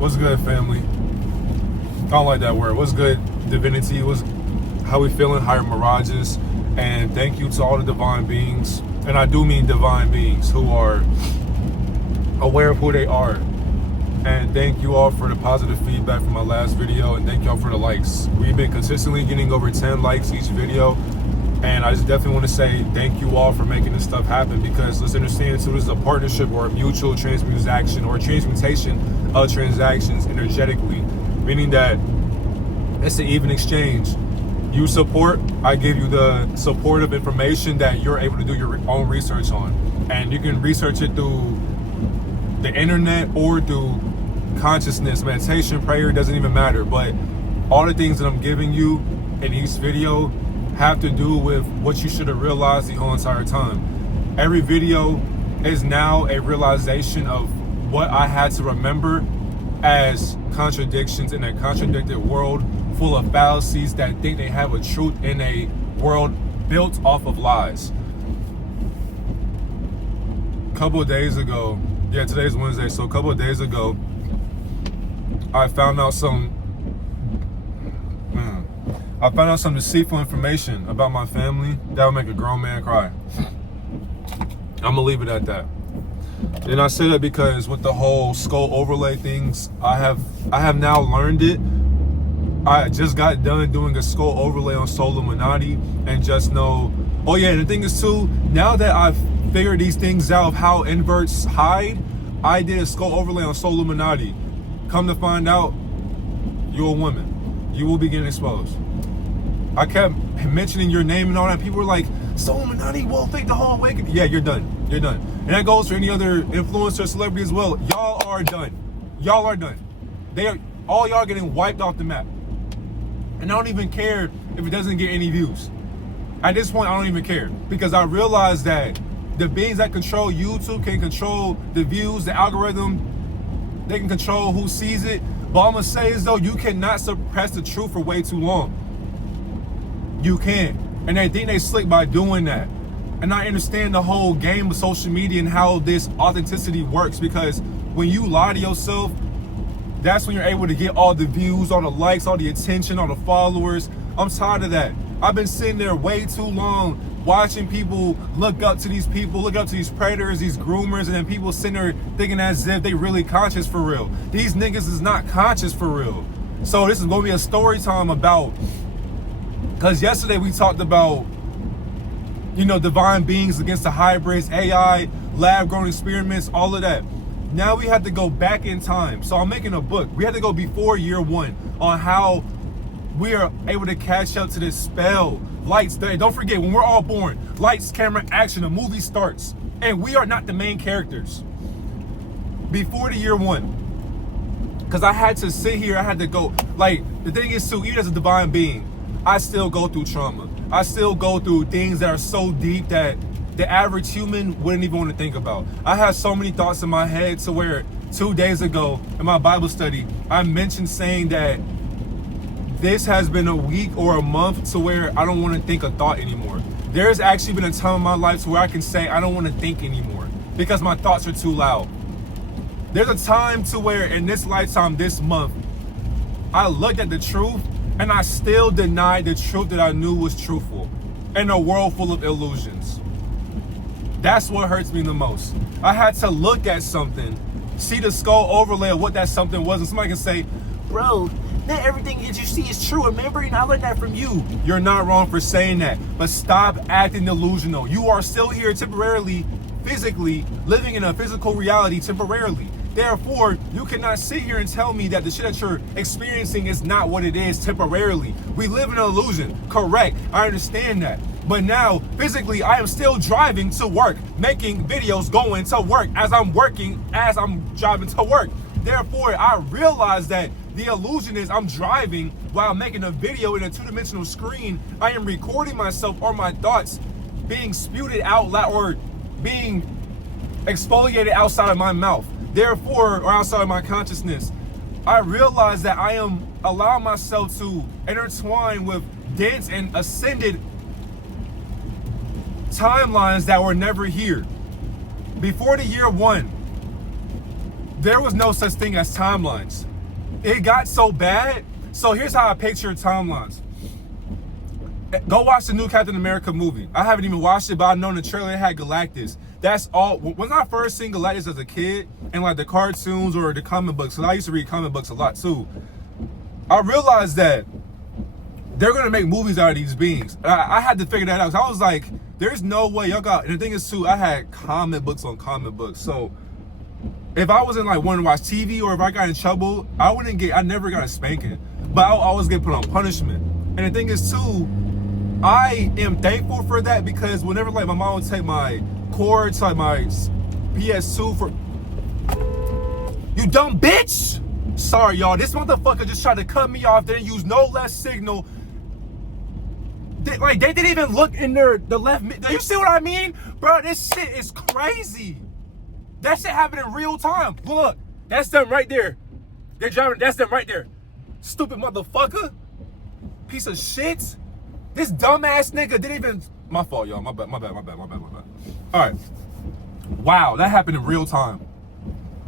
What's good, family? I don't like that word. What's good, divinity? How we feeling? Higher mirages. And thank you to all the divine beings, and I do mean divine beings, who are aware of who they are. And thank you all for the positive feedback from my last video, and thank y'all for the likes. We've been consistently getting over 10 likes each video, and I just definitely want to say thank you all for making this stuff happen, because let's understand, so this is a partnership or a mutual transmutation or transmutation of transactions energetically, meaning that it's an even exchange. You support, I give you the supportive information that you're able to do your own research on, and you can research it through the internet or through consciousness, meditation, prayer, doesn't even matter. But all the things that I'm giving you in each video have to do with what you should have realized the whole entire time. Every video is now a realization of what I had to remember as contradictions in a contradicted world full of fallacies that think they have a truth in a world built off of lies. A couple of days ago, yeah, today's Wednesday, so a couple of days ago, I found out some deceitful information about my family that would make a grown man cry. I'm gonna leave it at that. And I say that because with the whole skull overlay things, I have now learned it. I just got done doing a skull overlay on Soul Illuminati, and just know, oh yeah, and the thing is too, now that I've figured these things out of how inverts hide, I did a skull overlay on Soul Illuminati. Come to find out, you're a woman. You will be getting exposed. I kept mentioning your name and all that. People were like, Soul Illuminati will fake the whole awakening. Yeah, you're done. You're done. And that goes for any other influencer, celebrity as well. Y'all are done. Y'all are done. All y'all getting wiped off the map. And I don't even care if it doesn't get any views. At this point, I don't even care, because I realize that the beings that control YouTube can control the views, the algorithm. They can control who sees it. But I'm gonna say is though, you cannot suppress the truth for way too long. You can't. And they think they slick by doing that. And I understand the whole game of social media and how this authenticity works, because when you lie to yourself, that's when you're able to get all the views, all the likes, all the attention, all the followers. I'm tired of that. I've been sitting there way too long watching people look up to these people, look up to these predators, these groomers, and then people sitting there thinking as if they really conscious for real. These niggas is not conscious for real. So this is gonna be a story time about, because yesterday we talked about, you know, divine beings against the hybrids, AI, lab-grown experiments, all of that. Now we have to go back in time. So I'm making a book. We have to go before year one on how we are able to catch up to this spell. Lights, don't forget, when we're all born, lights, camera, action, the movie starts. And we are not the main characters. Before the year one. Because I had to sit here, I had to go, like, the thing is too, even as a divine being, I still go through trauma. I still go through things that are so deep that the average human wouldn't even want to think about. I had so many thoughts in my head to where 2 days ago in my Bible study, I mentioned saying that this has been a week or a month to where I don't want to think a thought anymore. There's actually been a time in my life to where I can say I don't want to think anymore because my thoughts are too loud. There's a time to where in this lifetime, this month, I looked at the truth and I still denied the truth that I knew was truthful in a world full of illusions. That's what hurts me the most. I had to look at something, see the skull overlay of what that something was, and somebody can say, bro, not everything that you see is true. Remember, and I learned that from you. You're not wrong for saying that, but stop acting delusional. You are still here temporarily, physically, living in a physical reality temporarily. Therefore, you cannot sit here and tell me that the shit that you're experiencing is not what it is temporarily. We live in an illusion. Correct. I understand that. But now, physically, I am still driving to work, making videos, going to work as I'm working, as I'm driving to work. Therefore, I realize that the illusion is I'm driving while making a video in a two-dimensional screen. I am recording myself or my thoughts being spewed out loud or being exfoliated outside of my mouth. Therefore, or outside of my consciousness, I realize that I am allowing myself to intertwine with dense and ascended timelines that were never here. Before the year one, there was no such thing as timelines. It got so bad. So here's how I picture timelines. Go watch the new Captain America movie. I haven't even watched it, but I know in the trailer it had Galactus. That's all. When I first seen Galactus as a kid, in like the cartoons or the comic books, because I used to read comic books a lot too, I realized that they're gonna make movies out of these beings. I had to figure that out. I was like, there's no way y'all got. And the thing is too, I had comic books on comic books. So if I wasn't like wanting to watch TV or if I got in trouble, I never got a spanking. But I would always get put on punishment. And the thing is too, I am thankful for that because whenever like my mom would take my cord to like my PS2 for, you dumb bitch! Sorry y'all, this motherfucker just tried to cut me off, didn't use no less signal. They didn't even look in the left. Do you see what I mean? Bro, this shit is crazy. That shit happened in real time. Look, that's them right there. They're driving, that's them right there. Stupid motherfucker. Piece of shit. This dumbass nigga didn't even, my fault, y'all. My bad. All right. Wow, that happened in real time.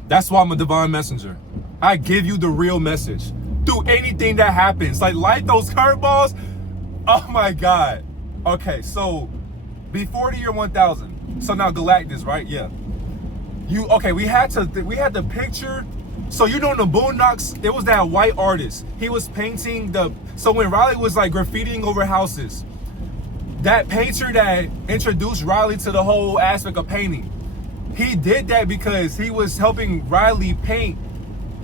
That's why I'm a divine messenger. I give you the real message through anything that happens. Like those curveballs. Oh my God. Okay, so before the year 1000. So now Galactus, right? Yeah. We had the picture. So you know in the Boondocks, there was that white artist. He was painting so when Riley was like graffitiing over houses, that painter that introduced Riley to the whole aspect of painting, he did that because he was helping Riley paint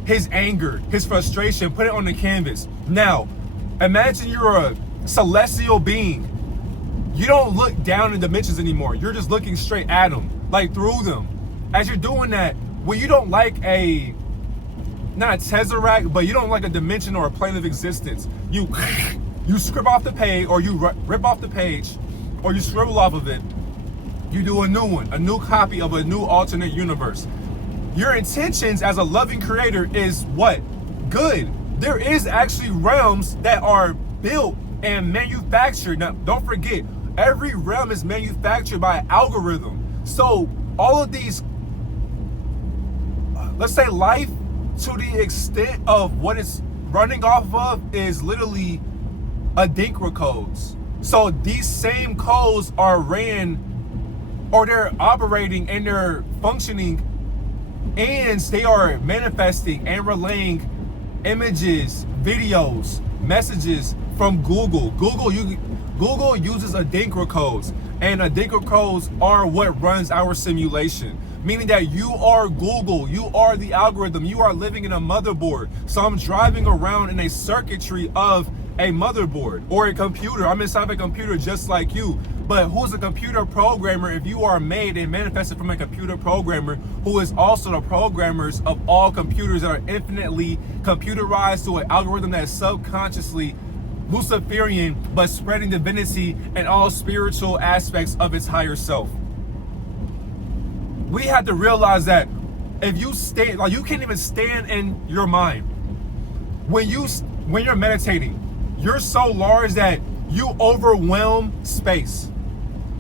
his anger, his frustration, put it on the canvas. Now, imagine you're a celestial being. You don't look down in dimensions anymore. You're just looking straight at them, like through them. As you're doing that, when you don't like not a tesseract, but you don't like a dimension or a plane of existence, you scribble off the page, or you rip off the page, or you scribble off of it. You do a new one, a new copy of a new alternate universe. Your intentions as a loving creator is what? Good. There is actually realms that are built and manufactured. Now, don't forget, every realm is manufactured by an algorithm. So all of these, let's say life, to the extent of what it's running off of, is literally Adinkra codes. So these same codes are ran, or they're operating and they're functioning, and they are manifesting and relaying images, videos, messages from Google. Google uses Adinkra codes, and Adinkra codes are what runs our simulation. Meaning that you are Google, you are the algorithm, you are living in a motherboard. So I'm driving around in a circuitry of a motherboard or a computer. I'm inside a computer just like you. But who's a computer programmer if you are made and manifested from a computer programmer who is also the programmers of all computers that are infinitely computerized to an algorithm that is subconsciously Luciferian, but spreading divinity and all spiritual aspects of its higher self. We have to realize that if you stay, like, you can't even stand in your mind. When you're meditating, you're so large that you overwhelm space.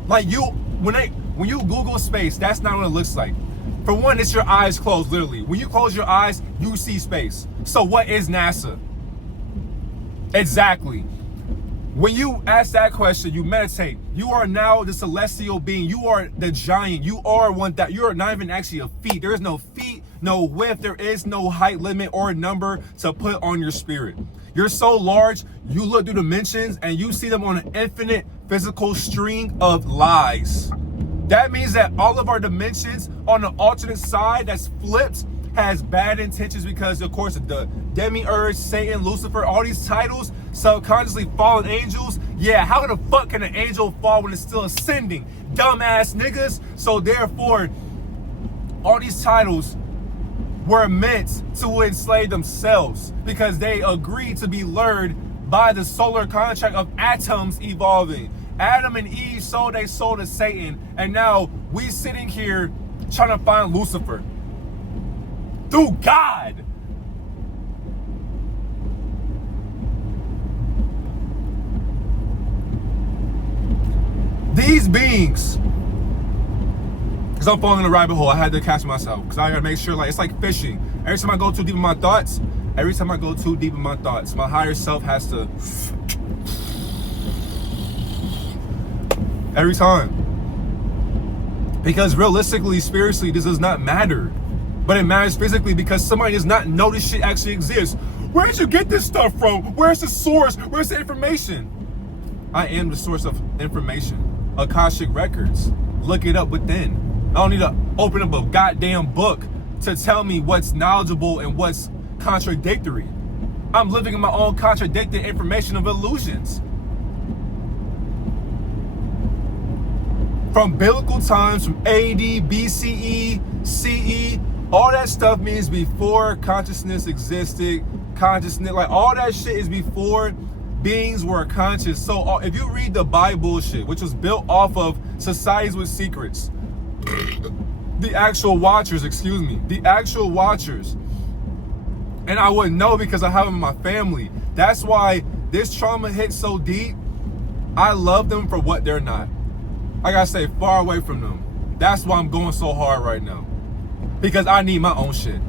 Like when you Google space, that's not what it looks like. For one, it's your eyes closed, literally. When you close your eyes, you see space. So what is NASA? Exactly. When you ask that question, you meditate. You are now the celestial being. You are the giant. You are one that you are not even actually a feet. There is no feet, no width. There is no height limit or number to put on your spirit. You're so large, you look through dimensions and you see them on an infinite physical string of lies. That means that all of our dimensions on the alternate side that's flipped has bad intentions, because of course the demiurge, Satan, Lucifer, all these titles, subconsciously fallen angels. Yeah, how the fuck can an angel fall when it's still ascending? Dumbass niggas. So therefore, all these titles were meant to enslave themselves because they agreed to be lured by the solar contract of atoms evolving. Adam and Eve sold their soul to Satan, and now we sitting here trying to find Lucifer through God. These beings, because I'm falling in a rabbit hole, I had to catch myself because I gotta make sure, like, it's like fishing. Every time I go too deep in my thoughts, Every time I go too deep in my thoughts, my higher self has to... Every time. Because realistically, spiritually, this does not matter. But it matters physically because somebody does not know this shit actually exists. Where did you get this stuff from? Where's the source? Where's the information? I am the source of information. Akashic Records. Look it up within. I don't need to open up a goddamn book to tell me what's knowledgeable and what's contradictory. I'm living in my own contradicted information of illusions. From biblical times, from AD, BCE, CE, all that stuff means before consciousness existed. Consciousness, like all that shit is before beings were conscious. So if you read the Bible shit, which was built off of societies with secrets, the actual watchers, and I wouldn't know because I have them in my family. That's why this trauma hit so deep. I love them for what they're not. I gotta stay far away from them. That's why I'm going so hard right now. Because I need my own shit.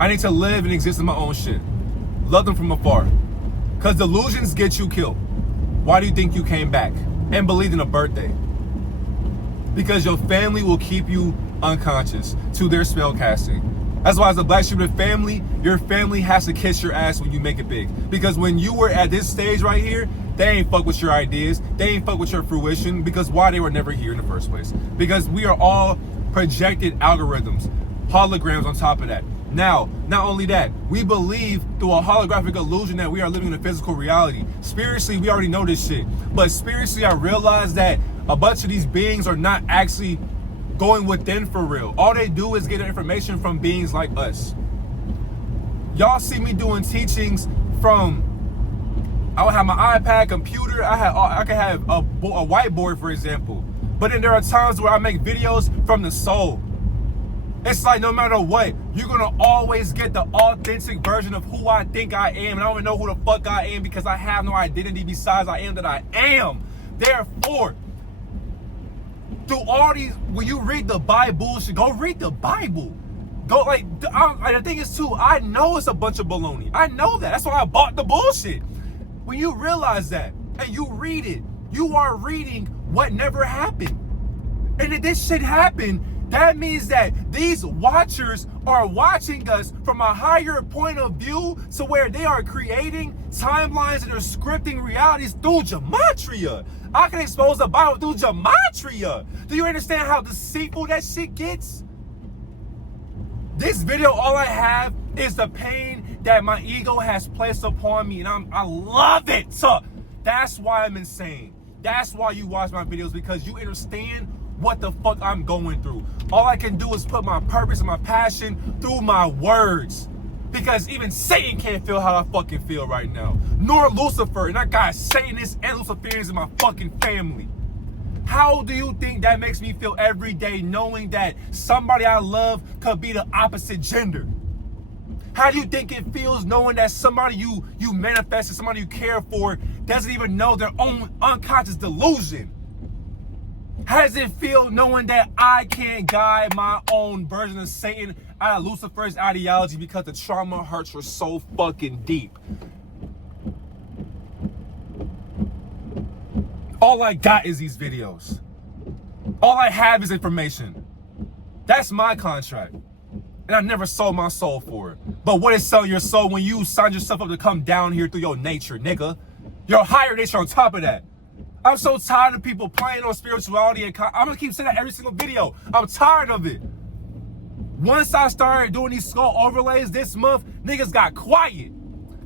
I need to live and exist in my own shit. Love them from afar. Because delusions get you killed. Why do you think you came back and believed in a birthday? Because your family will keep you unconscious to their spell casting. That's why as a black sheep of the family, your family has to kiss your ass when you make it big. Because when you were at this stage right here, they ain't fuck with your ideas. They ain't fuck with your fruition. Because why? They were never here in the first place. Because we are all projected algorithms, holograms on top of that. Now, not only that, we believe through a holographic illusion that we are living in a physical reality. Spiritually, we already know this shit. But spiritually, I realize that a bunch of these beings are not actually going within for real. All they do is get information from beings like us. Y'all see me doing teachings from, I would have my iPad, computer, I could have a whiteboard, for example. But then there are times where I make videos from the soul. It's like no matter what, you're gonna always get the authentic version of who I think I am. And I don't even know who the fuck I am because I have no identity besides I am that I am. Therefore, through all these, when you read the Bible, go read the Bible. Go the thing is too, I know it's a bunch of baloney. I know that. That's why I bought the bullshit. When you realize that and you read it, you are reading what never happened. And if this shit happened, that means that these watchers are watching us from a higher point of view to where they are creating timelines and are scripting realities through gematria. I can expose the Bible through gematria. Do you understand how deceitful that shit gets? This video, all I have is the pain that my ego has placed upon me, and I love it. That's why I'm insane. That's why you watch my videos, because you understand what the fuck I'm going through. All I can do is put my purpose and my passion through my words. Because even Satan can't feel how I fucking feel right now. Nor Lucifer. And I got Satanists and Luciferians in my fucking family. How do you think that makes me feel every day knowing that somebody I love could be the opposite gender? How do you think it feels knowing that somebody you manifested, somebody you care for, doesn't even know their own unconscious delusion? How does it feel knowing that I can't guide my own version of Satan out of Lucifer's ideology because the trauma hurts were so fucking deep? All I got is these videos. All I have is information. That's my contract. And I never sold my soul for it. But what is selling your soul when you signed yourself up to come down here through your nature, nigga? Your higher nature on top of that. I'm so tired of people playing on spirituality and I'm gonna keep saying that every single video. I'm tired of it. Once I started doing these skull overlays this month, niggas got quiet.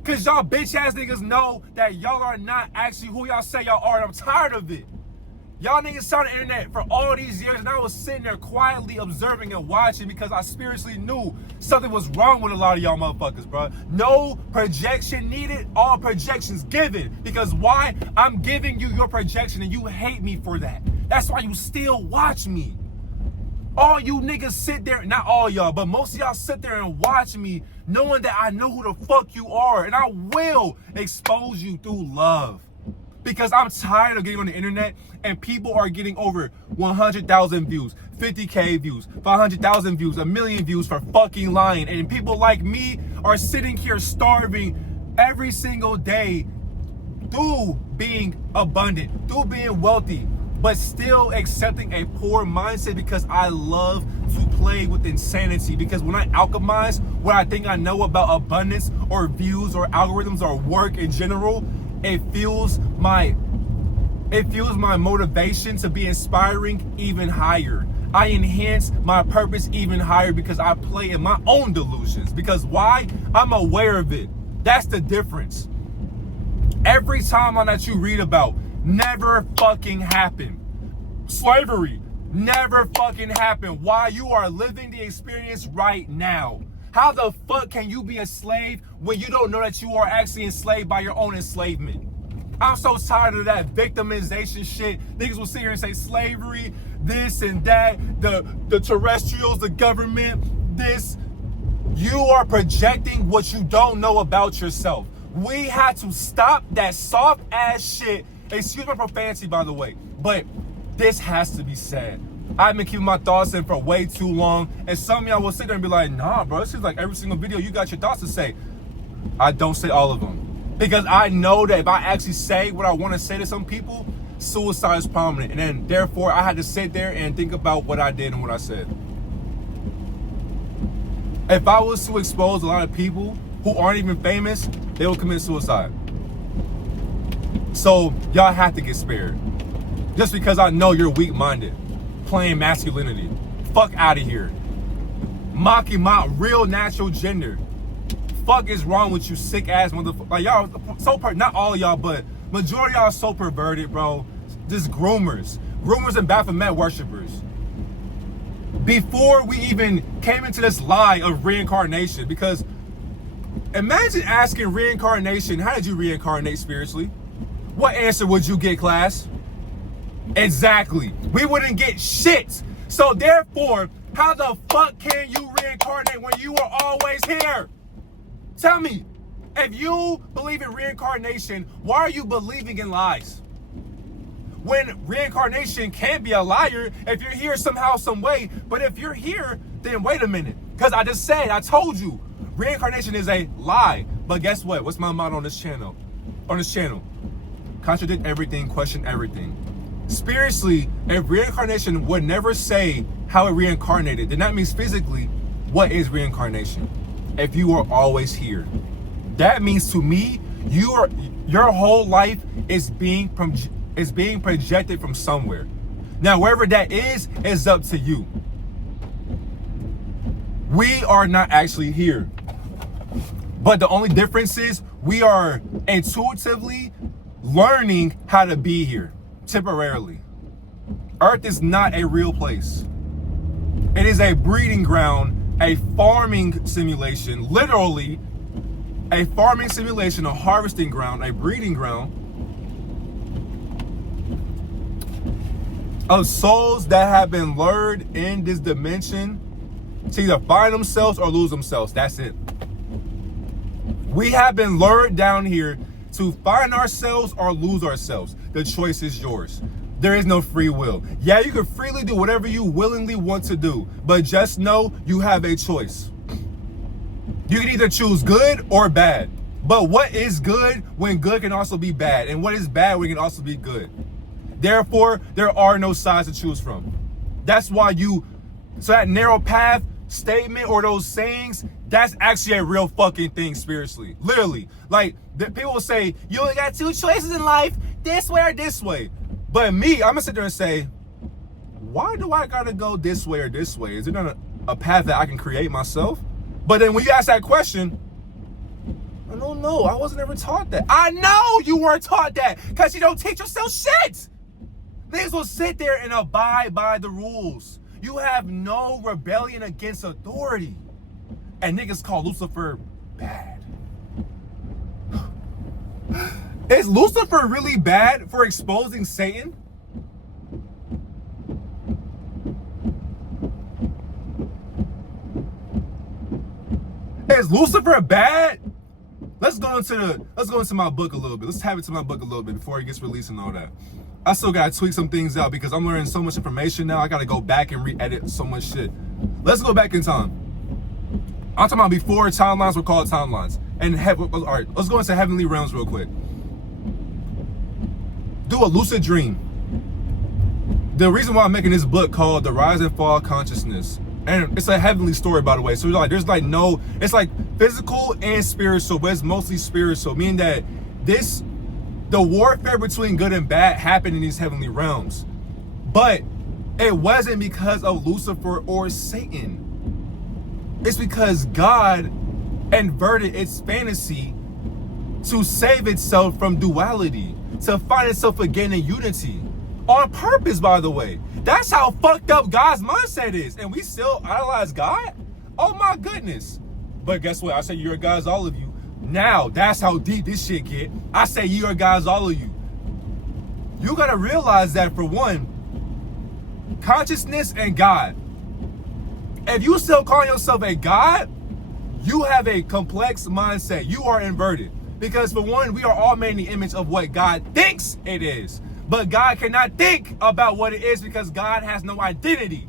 Cause y'all bitch ass niggas know that y'all are not actually who y'all say y'all are, and I'm tired of it. Y'all niggas saw the internet for all these years, and I was sitting there quietly observing and watching because I spiritually knew something was wrong with a lot of y'all motherfuckers, bro. No projection needed, all projections given. Because why? I'm giving you your projection and you hate me for that. That's why you still watch me. All you niggas sit there, not all y'all, but most of y'all sit there and watch me knowing that I know who the fuck you are, and I will expose you through love. Because I'm tired of getting on the internet and people are getting over 100,000 views, 50K views, 500,000 views, 1 million views for fucking lying. And people like me are sitting here starving every single day through being abundant, through being wealthy, but still accepting a poor mindset because I love to play with insanity. Because when I alchemize what I think I know about abundance or views or algorithms or work in general, it fuels my motivation to be inspiring even higher. I enhance my purpose even higher because I play in my own delusions. Because why? I'm aware of it. That's the difference. Every timeline that you read about never fucking happened. Slavery never fucking happened. Why? You are living the experience right now. How the fuck can you be a slave when you don't know that you are actually enslaved by your own enslavement? I'm so tired of that victimization shit. Niggas will sit here and say slavery, this and that, the terrestrials, the government, this. You are projecting what you don't know about yourself. We had to stop that soft ass shit. Excuse my profanity, by the way, but this has to be said. I've been keeping my thoughts in for way too long, and some of y'all will sit there and be like, nah, bro, it seems like every single video you got your thoughts to say. I don't say all of them, because I know that if I actually say what I want to say to some people, suicide is prominent, and then therefore I had to sit there and think about what I did and what I said. If I was to expose a lot of people who aren't even famous, they will commit suicide. So y'all have to get spared. Just because I know you're weak-minded, playing masculinity. Fuck out of here. Mocking my real natural gender. Fuck is wrong with you sick ass motherfuckers. Like y'all, not all of y'all, but majority of y'all are so perverted, bro. Just groomers and Baphomet worshipers. Before we even came into this lie of reincarnation, because imagine asking reincarnation, how did you reincarnate spiritually? What answer would you get, class? Exactly. We wouldn't get shit. So therefore, how the fuck can you reincarnate when you were always here? Tell me, if you believe in reincarnation, why are you believing in lies? When reincarnation can't be a liar if you're here somehow, some way. But if you're here, then wait a minute. Because I told you, reincarnation is a lie. But guess what? What's my motto on this channel? Contradict everything, question everything. Spiritually, if reincarnation would never say how it reincarnated, then that means physically, what is reincarnation? If you are always here, that means to me, your whole life is being projected from somewhere. Now, wherever that is up to you. We are not actually here. But the only difference is we are intuitively learning how to be here temporarily. Earth is not a real place. It is a breeding ground, a farming simulation, literally a farming simulation, a harvesting ground, a breeding ground of souls that have been lured in this dimension to either find themselves or lose themselves. That's it. We have been lured down here to find ourselves or lose ourselves. The choice is yours. There is no free will. Yeah, you can freely do whatever you willingly want to do, but just know you have a choice. You can either choose good or bad. But what is good when good can also be bad? And what is bad when it can also be good? Therefore, there are no sides to choose from. That's why so that narrow path statement or those sayings, that's actually a real fucking thing spiritually. Literally. Like, people will say, you only got two choices in life, this way or this way. But me, I'm gonna sit there and say, why do I gotta go this way or this way? Is it not a path that I can create myself? But then when you ask that question, I don't know, I wasn't ever taught that. I know you weren't taught that, because you don't teach yourself shit. Niggas will sit there and abide by the rules. You have no rebellion against authority. And niggas call Lucifer bad. Is Lucifer really bad for exposing Satan? Is Lucifer bad? Let's go into my book a little bit. Let's have it to my book a little bit before it gets released and all that. I still gotta tweak some things out because I'm learning so much information now. I gotta go back and re-edit so much shit. Let's go back in time. I'm talking about before timelines were called timelines. And all right, let's go into heavenly realms real quick. Do a lucid dream. The reason why I'm making this book called The Rise and Fall of Consciousness, and it's a heavenly story, by the way. So there's like no, it's like physical and spiritual, but it's mostly spiritual, meaning that the warfare between good and bad happened in these heavenly realms. But it wasn't because of Lucifer or Satan. It's because God inverted its fantasy to save itself from duality, to find itself again in unity. On purpose, by the way. That's how fucked up God's mindset is. And we still idolize God? Oh my goodness. But guess what? I say you're gods, all of you. Now, that's how deep this shit get. I say you are gods, all of you. You gotta realize that, for one, consciousness and God. If you still call yourself a God, you have a complex mindset. You are inverted. Because for one, we are all made in the image of what God thinks it is. But God cannot think about what it is because God has no identity.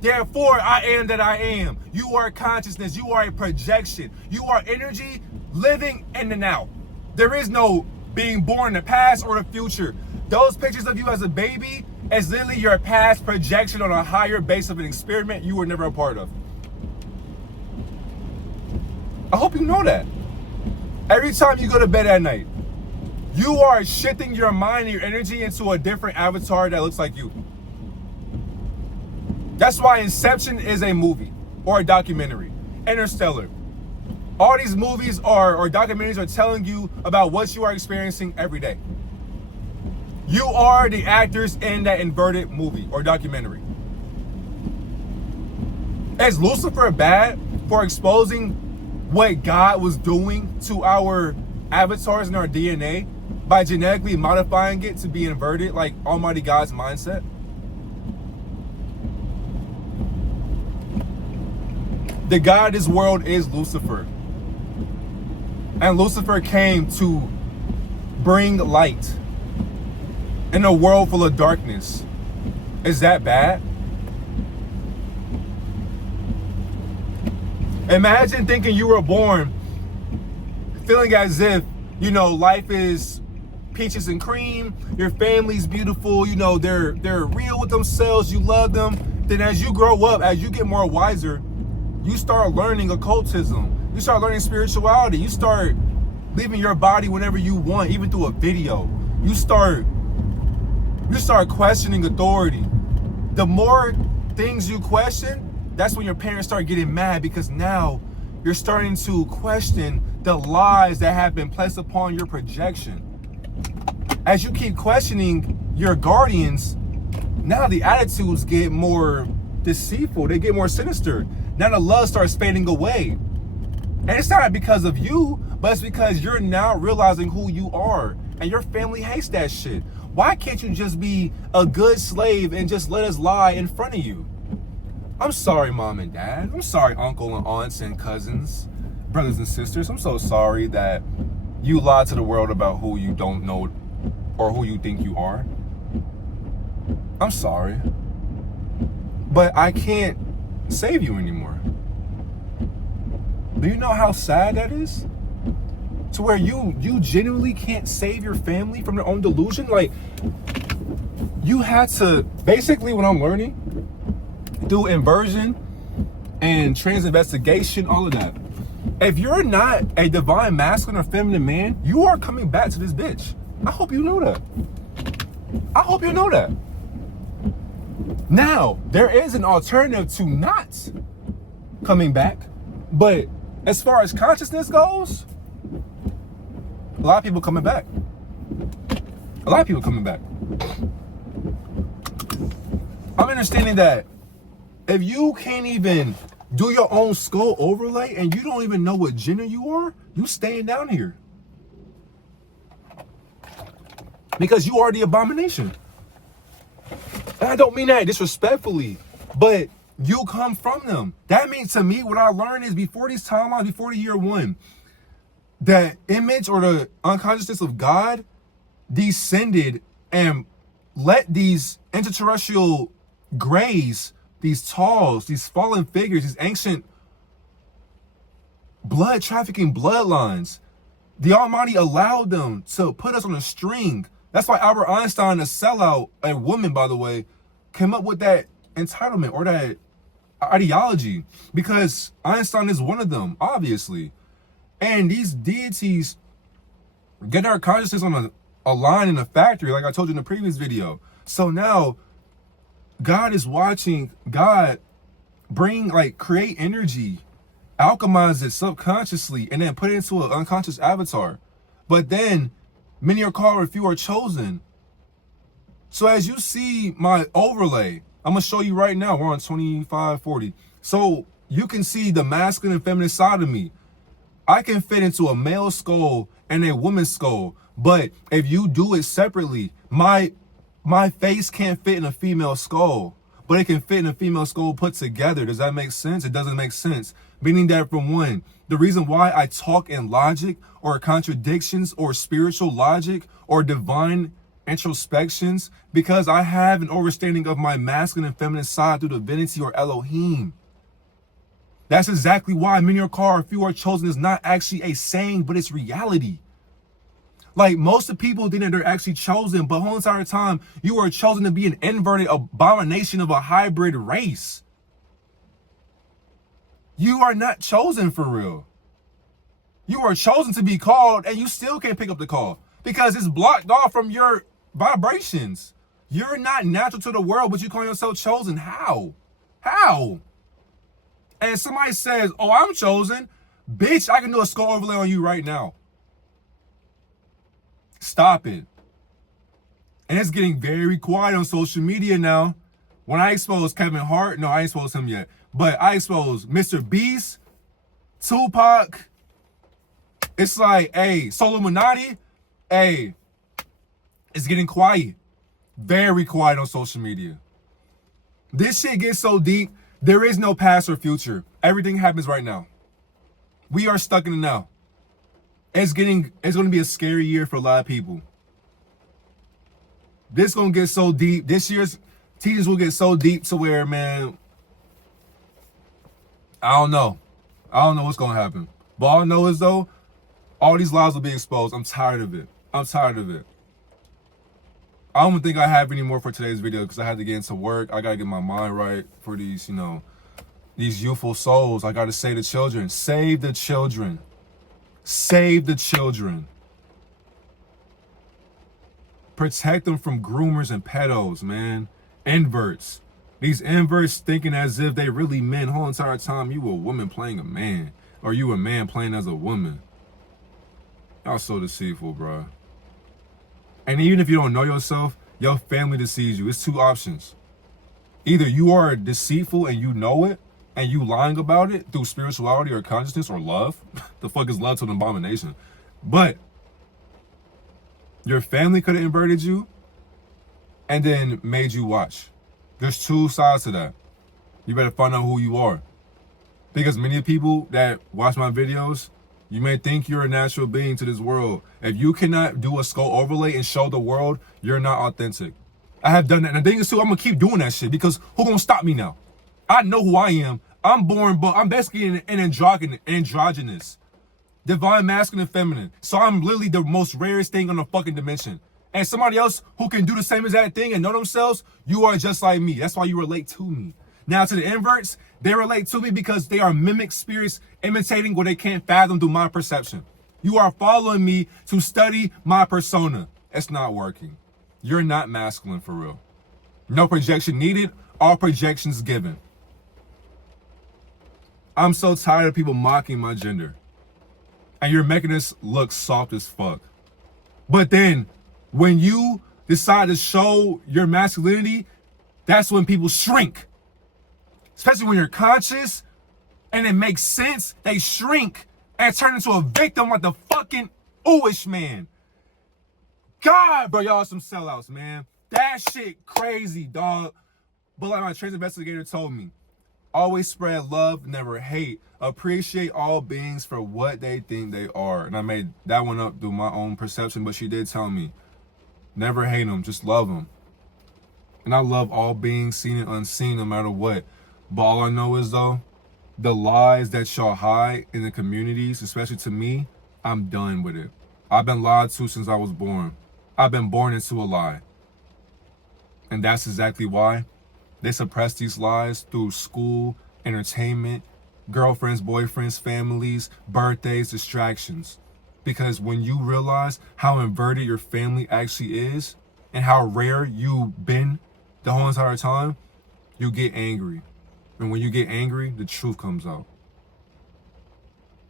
Therefore, I am that I am. You are consciousness. You are a projection. You are energy living in the now. There is no being born in the past or the future. Those pictures of you as a baby is literally your past projection on a higher base of an experiment you were never a part of. I hope you know that. Every time you go to bed at night, you are shifting your mind and your energy into a different avatar that looks like you. That's why Inception is a movie or a documentary. Interstellar. All these movies or documentaries are telling you about what you are experiencing every day. You are the actors in that inverted movie or documentary. Is Lucifer bad for exposing what God was doing to our avatars and our DNA by genetically modifying it to be inverted, like Almighty God's mindset? The God of this world is Lucifer. And Lucifer came to bring light in a world full of darkness. Is that bad? Imagine thinking you were born feeling as if, life is peaches and cream, your family's beautiful, they're real with themselves, you love them. Then as you grow up, as you get more wiser, you start learning occultism. You start learning spirituality. You start leaving your body whenever you want, even through a video. You start questioning authority. The more things you question, that's when your parents start getting mad, because now you're starting to question the lies that have been placed upon your projection. As you keep questioning your guardians, now the attitudes get more deceitful. They get more sinister. Now the love starts fading away. And it's not because of you, but it's because you're now realizing who you are. And your family hates that shit. Why can't you just be a good slave and just let us lie in front of you? I'm sorry, mom and dad. I'm sorry, uncle and aunts and cousins, brothers and sisters. I'm so sorry that you lied to the world about who you don't know or who you think you are. I'm sorry. But I can't save you anymore. Do you know how sad that is? To where you genuinely can't save your family from their own delusion? Like, you had to, basically what I'm learning through inversion and trans investigation, all of that. If you're not a divine masculine or feminine man, you are coming back to this bitch. I hope you know that. I hope you know that. Now, there is an alternative to not coming back, but as far as consciousness goes, a lot of people coming back. A lot of people coming back. I'm understanding that if you can't even do your own skull overlay and you don't even know what gender you are, you staying down here. Because you are the abomination. And I don't mean that disrespectfully, but you come from them. That means to me, what I learned is before these timelines, before the year one, that image or the unconsciousness of God descended and let these extraterrestrial grays, these talls, these fallen figures, these ancient blood trafficking bloodlines. The Almighty allowed them to put us on a string. That's why Albert Einstein, a sellout, a woman, by the way, came up with that entitlement or that ideology, because Einstein is one of them, obviously. And these deities get our consciousness on a line in a factory, like I told you in the previous video. So now God is watching God create energy, alchemize it subconsciously, and then put it into an unconscious avatar. But then many are called, or few are chosen. So as you see my overlay, I'm gonna show you right now, we're on 2540. So you can see the masculine and feminine side of me. I can fit into a male skull and a woman's skull, but if you do it separately, my face can't fit in a female skull, but it can fit in a female skull put together. Does that make sense? It doesn't make sense. Meaning that, from one, the reason why I talk in logic or contradictions or spiritual logic or divine introspections, because I have an understanding of my masculine and feminine side through divinity or Elohim. That's exactly why many are called, few are chosen is not actually a saying, but it's reality. Like, most of the people think that they're actually chosen, but the whole entire time you are chosen to be an inverted abomination of a hybrid race. You are not chosen for real. You are chosen to be called, and you still can't pick up the call because it's blocked off from your vibrations. You're not natural to the world, but you call yourself chosen. How? How? And somebody says, oh, I'm chosen. Bitch, I can do a skull overlay on you right now. Stop it. And it's getting very quiet on social media now. When I expose Kevin Hart, no, I ain't exposed him yet, but I expose Mr. Beast, Tupac. It's like, hey, Solomonati, hey, it's getting quiet. Very quiet on social media. This shit gets so deep, there is no past or future. Everything happens right now. We are stuck in the now. It's going to be a scary year for a lot of people. This is going to get so deep. This year's teachings will get so deep to where, man, I don't know. I don't know what's going to happen. But all I know is, though, all these lies will be exposed. I'm tired of it. I'm tired of it. I don't think I have any more for today's video because I had to get into work. I got to get my mind right for these, these youthful souls. I got to save the children. Save the children. Save the children. Protect them from groomers and pedos, man. Inverts. These inverts thinking as if they really men the whole entire time. You a woman playing a man. Or you a man playing as a woman. Y'all so deceitful, bro. And even if you don't know yourself, your family deceives you. It's two options. Either you are deceitful and you know it, and you lying about it through spirituality or consciousness or love. The fuck is love to an abomination? But your family could have inverted you and then made you watch. There's two sides to that. You better find out who you are. Because many people that watch my videos, you may think you're a natural being to this world. If you cannot do a skull overlay and show the world, you're not authentic. I have done that. And the thing is, too, I'm going to keep doing that shit because who going to stop me now? I know who I am. I'm born, but I'm basically an androgynous. Divine masculine and feminine. So I'm literally the most rarest thing on the fucking dimension. And somebody else who can do the same exact thing and know themselves, you are just like me. That's why you relate to me. Now to the inverts, they relate to me because they are mimic spirits imitating what they can't fathom through my perception. You are following me to study my persona. It's not working. You're not masculine for real. No projection needed, all projections given. I'm so tired of people mocking my gender. And you're making this look soft as fuck. But then, when you decide to show your masculinity, that's when people shrink. Especially when you're conscious and it makes sense, they shrink and turn into a victim like the fucking ooish man. God, bro, y'all some sellouts, man. That shit crazy, dog. But like my trans investigator told me, always spread love, never hate. Appreciate all beings for what they think they are. And I made that one up through my own perception, but she did tell me, never hate them, just love them. And I love all beings, seen and unseen, no matter what. But all I know is, though, the lies that y'all hide in the communities, especially to me, I'm done with it. I've been lied to since I was born. I've been born into a lie. And that's exactly why they suppress these lies through school, entertainment, girlfriends, boyfriends, families, birthdays, distractions. Because when you realize how inverted your family actually is and how rare you've been the whole entire time, you get angry. And when you get angry, the truth comes out.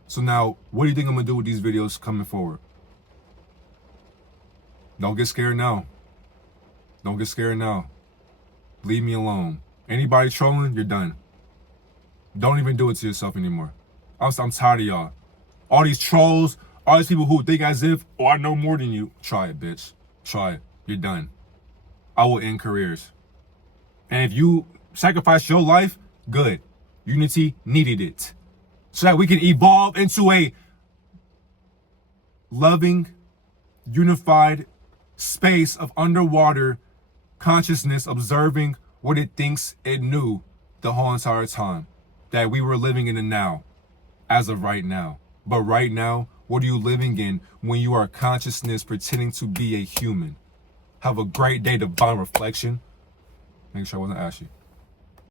So now, what do you think I'm going to do with these videos coming forward? Don't get scared now. Don't get scared now. Leave me alone. Anybody trolling, you're done. Don't even do it to yourself anymore. I'm tired of y'all. All these trolls, all these people who think as if, oh, I know more than you. Try it, bitch. Try it. You're done. I will end careers. And if you sacrifice your life, good. Unity needed it. So that we can evolve into a loving, unified space of underwater consciousness, observing what it thinks it knew the whole entire time. That we were living in the now, as of right now. But right now, what are you living in when you are consciousness pretending to be a human? Have a great day, divine reflection. Make sure I wasn't ashy.